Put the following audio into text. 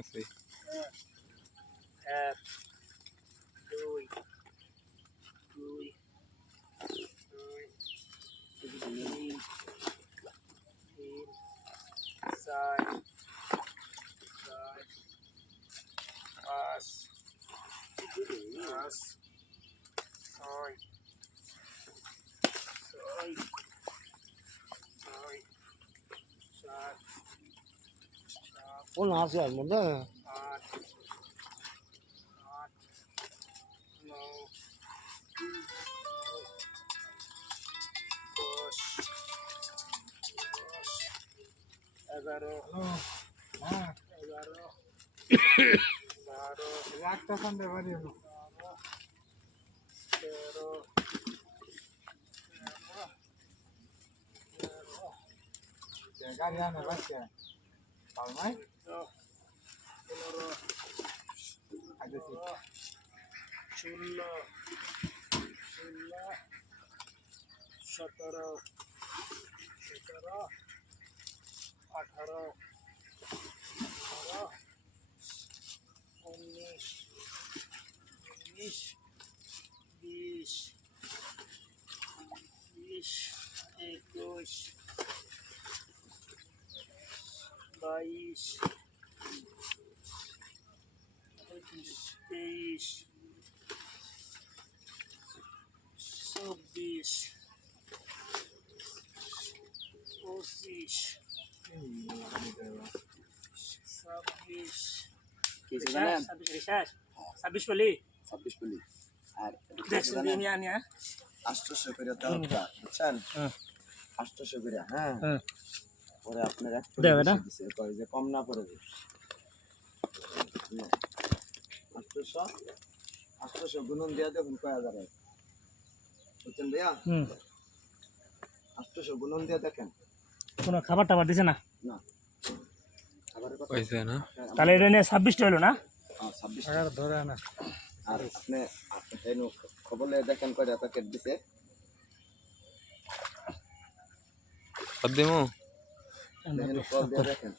করছি। এক, দুই, দুই, দুই, তিন, তিন, চার, চার, পাঁচ, পাঁচ, ছয়, ছয়, ছয়, সাত, সাত, ও না আছে আর মধ্যে আট, আট, নয়, দশ, দশ, 11, হ্যাঁ 11, 12, একটা সন্ধ্যে বাড়ি হলো 13, গাড়ি আনে বাচ্চা পাল নাই 15, আগে 16, 17, 18, 19, 20, 21, 22, 23, 24, 25, 26, কিছু জানেন 26 বলি 26 বলি আর দেখছেন নিয়ে আনিয়া 800 করে দাওটা বুঝছেন 800 করে হ্যাঁ পরে আপনার এক দেবে না দিছে কয় যে কম না পড়বে 800 800 গুণন দিয়া দেখুন কয় হাজার হয় বুঝছেন ভাইয়া 800 গুণন দিয়া দেখেন কোনো খাবার টাবার দিছে না না আবার কত হইছে না? তাহলে এটা নিয়ে 26টা হলো না 26 টাকার ধরে আনা আর আপনি এনু খবরে দেখেন কয়টা প্যাকেট দিছে কত দিমু? এনু কল দিয়ে দেখেন